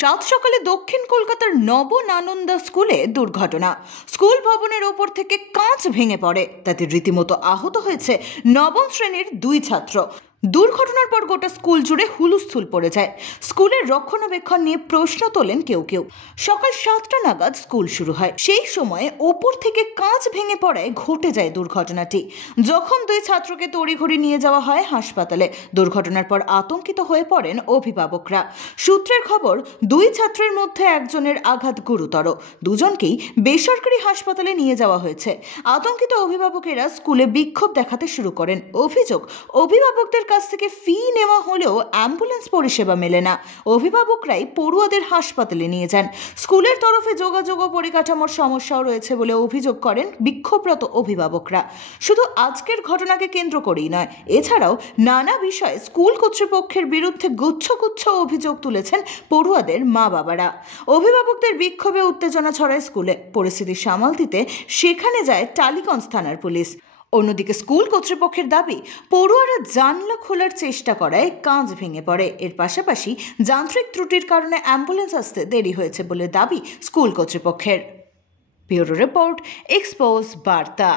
সাত সকালে দক্ষিণ কলকাতার নবনানন্দা স্কুলে দুর্ঘটনা। স্কুল ভবনের ওপর থেকে কাঁচ ভেঙে পড়ে, তাতে রীতিমতো আহত হয়েছে নবম শ্রেণীর দুই ছাত্র। দুর্ঘটনার পর গোটা স্কুল জুড়ে হুলস্থুল পড়ে যায়। স্কুলের রক্ষণাবেক্ষণ নিয়ে প্রশ্ন তোলেন কেউ কেউ। সকাল 7টা নাগাদ স্কুল শুরু হয়, সেই সময়ে ওপর থেকে কাঁচ ভেঙে পড়ায় ঘটে যায় দুর্ঘটনাটি। জখম দুই ছাত্রকে তড়িঘড়ি নিয়ে যাওয়া হয় হাসপাতালে। দুর্ঘটনার পর আতঙ্কিত হয়ে পড়েন অভিভাবকরা। সূত্রের খবর, দুই ছাত্রের মধ্যে একজনের আঘাত গুরুতর, দুজনকেই বেসরকারি হাসপাতালে নিয়ে যাওয়া হয়েছে। আতঙ্কিত অভিভাবকেরা স্কুলে বিক্ষোভ দেখাতে শুরু করেন। অভিযোগ, অভিভাবকদের কাছ থেকে ফি নেওয়া হলেও অ্যাম্বুলেন্স পরিষেবা মেলে না। অভিভাবকরাই পড়ুয়াদের হাসপাতালে নিয়ে যান। স্কুলের তরফে যোগাযোগ ও পরিকাঠামোর সমস্যাও রয়েছে বলে অভিযোগ করেন বিক্ষোভরত অভিভাবকরা। শুধু আজকের ঘটনাকে কেন্দ্র করেই নয়, এছাড়াও নানা বিষয়ে স্কুল কর্তৃপক্ষের বিরুদ্ধে গুচ্ছ গুচ্ছ অভিযোগ তুলেছেন পড়ুয়াদের মা বাবারা। অভিভাবকদের বিক্ষোভে উত্তেজনা ছড়ায় স্কুলে। পরিস্থিতি সামাল দিতে সেখানে যায় টালিগঞ্জ থানার পুলিশ। অন্যদিকে স্কুল কর্তৃপক্ষের দাবি, পড়ুয়ারা জানলা খোলার চেষ্টা করায় কাঁচ ভেঙে পড়ে। এর পাশাপাশি যান্ত্রিক ত্রুটির কারণে অ্যাম্বুলেন্স আসতে দেরি হয়েছে বলে দাবি স্কুল কর্তৃপক্ষের। ব্যুরো রিপোর্ট, এক্সপোজ বার্তা।